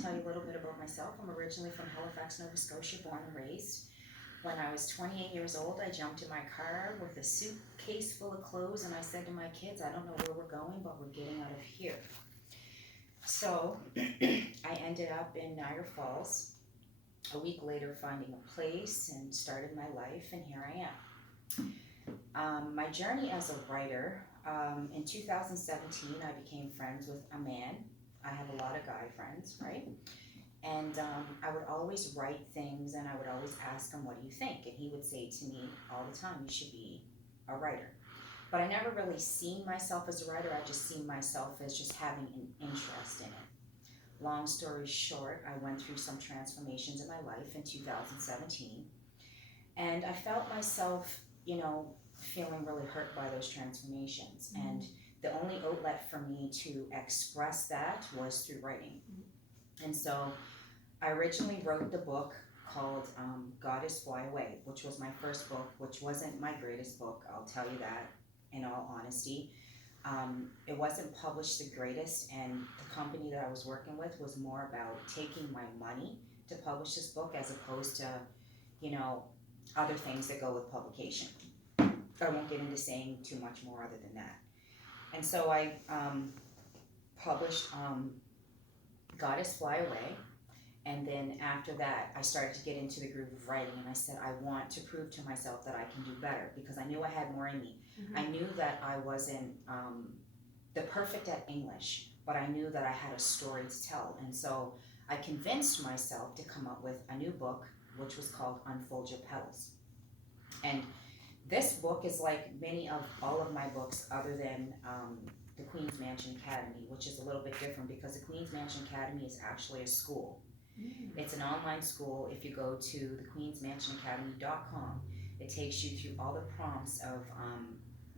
tell you a little bit about myself. I'm originally from Halifax, Nova Scotia, born and raised. When I was 28 years old, I jumped in my car with a suitcase full of clothes, and I said to my kids, I don't know where we're going, but we're getting out of here. So I ended up in Niagara Falls a week later, finding a place and started my life, and here I am. My journey as a writer, in 2017, I became friends with a man. I have a lot of guy friends, right? And I would always write things, and I would always ask him, what do you think? And he would say to me all the time, you should be a writer. But I never really seen myself as a writer. I just seen myself as just having an interest in it. Long story short, I went through some transformations in my life in 2017. And I felt myself, feeling really hurt by those transformations. Mm-hmm. And the only outlet for me to express that was through writing. Mm-hmm. And so I originally wrote the book called Goddess Fly Away, which was my first book, which wasn't my greatest book, I'll tell you that in all honesty. It wasn't published the greatest, and the company that I was working with was more about taking my money to publish this book as opposed to, other things that go with publication. I won't get into saying too much more other than that. And so I published Goddess Fly Away, and then after that I started to get into the groove of writing, and I said I want to prove to myself that I can do better, because I knew I had more in me. Mm-hmm. I knew that I wasn't the perfect at English, but I knew that I had a story to tell, and so I convinced myself to come up with a new book, which was called Unfold Your Petals. And this book is like many of all of my books other than the Queen's Mansion Academy, which is a little bit different because the Queen's Mansion Academy is actually a school. Mm. It's an online school. If you go to thequeensmansionacademy.com, it takes you through all the prompts of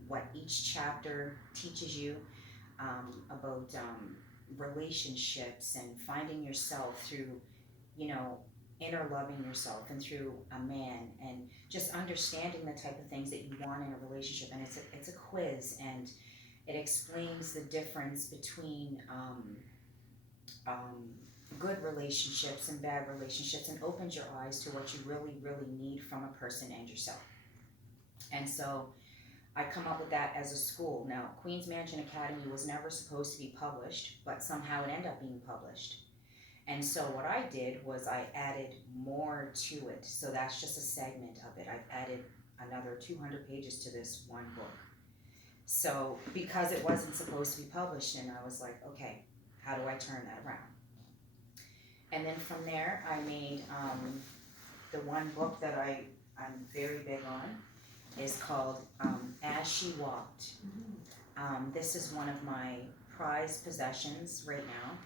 what each chapter teaches you about relationships and finding yourself through, inner loving yourself, and through a man, and just understanding the type of things that you want in a relationship. And it's a quiz, and it explains the difference between good relationships and bad relationships, and opens your eyes to what you really, really need from a person and yourself. And so I come up with that as a school. Now, Queen's Mansion Academy was never supposed to be published, but somehow it ended up being published. And so what I did was I added more to it. So that's just a segment of it. I've added another 200 pages to this one book. So because it wasn't supposed to be published, and I was like, okay, how do I turn that around? And then from there, I made the one book that I'm very big on is called As She Walked. Mm-hmm. This is one of my prized possessions right now.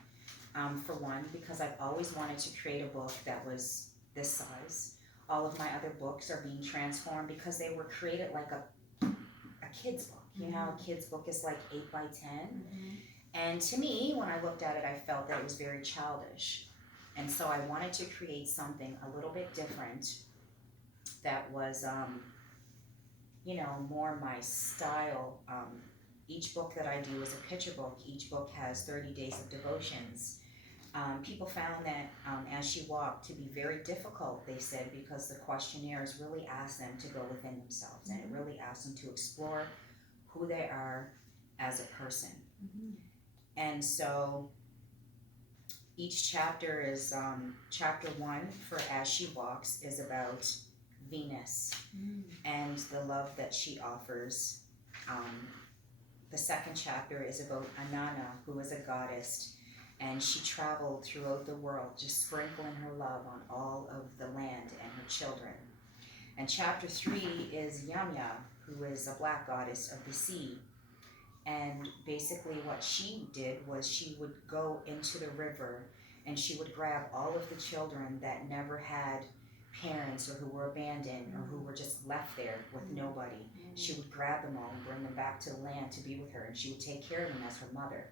For one, because I've always wanted to create a book that was this size. All of my other books are being transformed because they were created like a kid's book. You know, a kid's book is like 8 by 10. Mm-hmm. And to me, when I looked at it, I felt that it was very childish. And so I wanted to create something a little bit different that was, more my style. Each book that I do is a picture book. Each book has 30 days of devotions. People found that As She Walked to be very difficult, they said, because the questionnaires really asked them to go within themselves, and it really asked them to explore who they are as a person. Mm-hmm. And so each chapter is, chapter 1 for As She Walks is about Venus and the love that she offers. The second chapter is about Anana, who is a goddess, and she traveled throughout the world, just sprinkling her love on all of the land and her children. And chapter 3 is Yamya, who is a black goddess of the sea. And basically what she did was she would go into the river and she would grab all of the children that never had parents, or who were abandoned, or who were just left there with nobody. She would grab them all and bring them back to the land to be with her, and she would take care of them as her mother.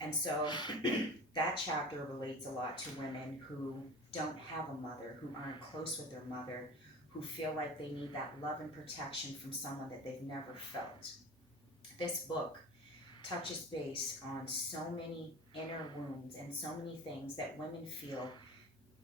And so that chapter relates a lot to women who don't have a mother, who aren't close with their mother, who feel like they need that love and protection from someone that they've never felt. This book touches base on so many inner wounds and so many things that women feel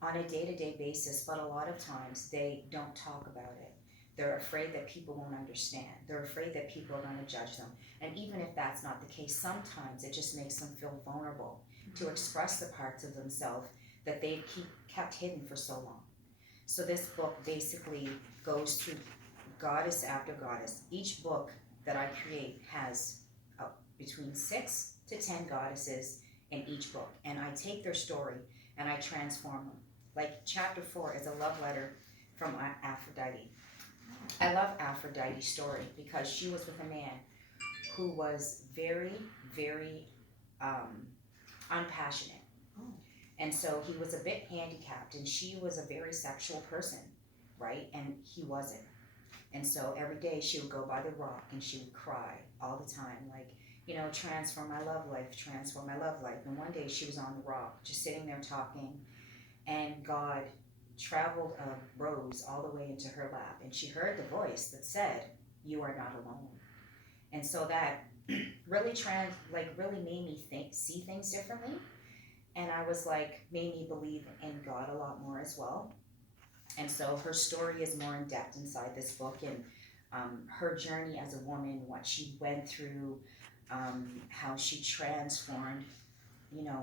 on a day-to-day basis, but a lot of times they don't talk about it. They're afraid that people won't understand. They're afraid that people are going to judge them. And even if that's not the case, sometimes it just makes them feel vulnerable to express the parts of themselves that they've kept hidden for so long. So this book basically goes through goddess after goddess. Each book that I create has between 6 to 10 goddesses in each book, and I take their story and I transform them. Like chapter 4 is a love letter from Aphrodite. I love Aphrodite's story because she was with a man who was very, very unpassionate. And so he was a bit handicapped, and she was a very sexual person, right? And he wasn't. And so every day she would go by the rock and she would cry all the time, like, transform my love life, transform my love life. And one day she was on the rock, just sitting there talking, and God traveled a rose all the way into her lap, and she heard the voice that said, "You are not alone." And so that really really made me see things differently. And I was like, made me believe in God a lot more as well. And so her story is more in depth inside this book, and her journey as a woman, what she went through, how she transformed,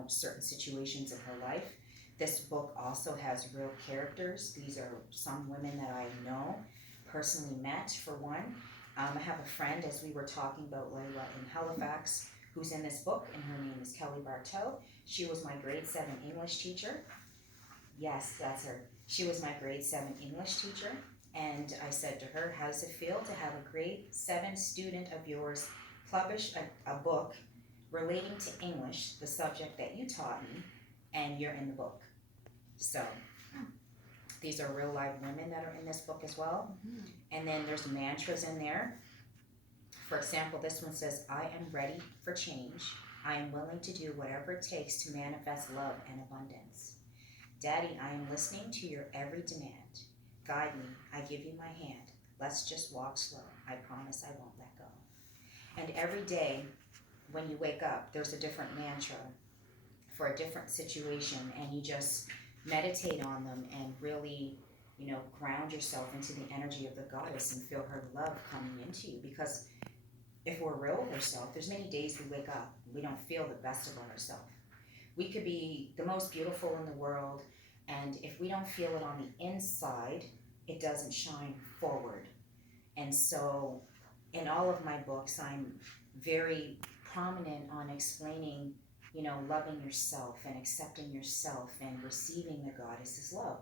certain situations in her life. This book also has real characters. These are some women that I know, personally met, for one. I have a friend, as we were talking about Layla in Halifax, who's in this book, and her name is Kelly Bartow. She was my grade 7 English teacher. Yes, that's her. She was my grade 7 English teacher. And I said to her, "How does it feel to have a grade 7 student of yours publish a book relating to English, the subject that you taught me, and you're in the book?" So these are real live women that are in this book as well. And then there's mantras in there. For example, this one says, "I am ready for change. I am willing to do whatever it takes to manifest love and abundance. Daddy, I am listening to your every demand. Guide me. I give you my hand. Let's just walk slow. I promise I won't let go." And every day when you wake up, there's a different mantra for a different situation, and you just meditate on them and really, ground yourself into the energy of the goddess and feel her love coming into you. Because if we're real with ourselves, there's many days we wake up and we don't feel the best about ourselves. We could be the most beautiful in the world, and if we don't feel it on the inside, it doesn't shine forward. And so in all of my books, I'm very prominent on explaining, loving yourself and accepting yourself and receiving the goddess's love.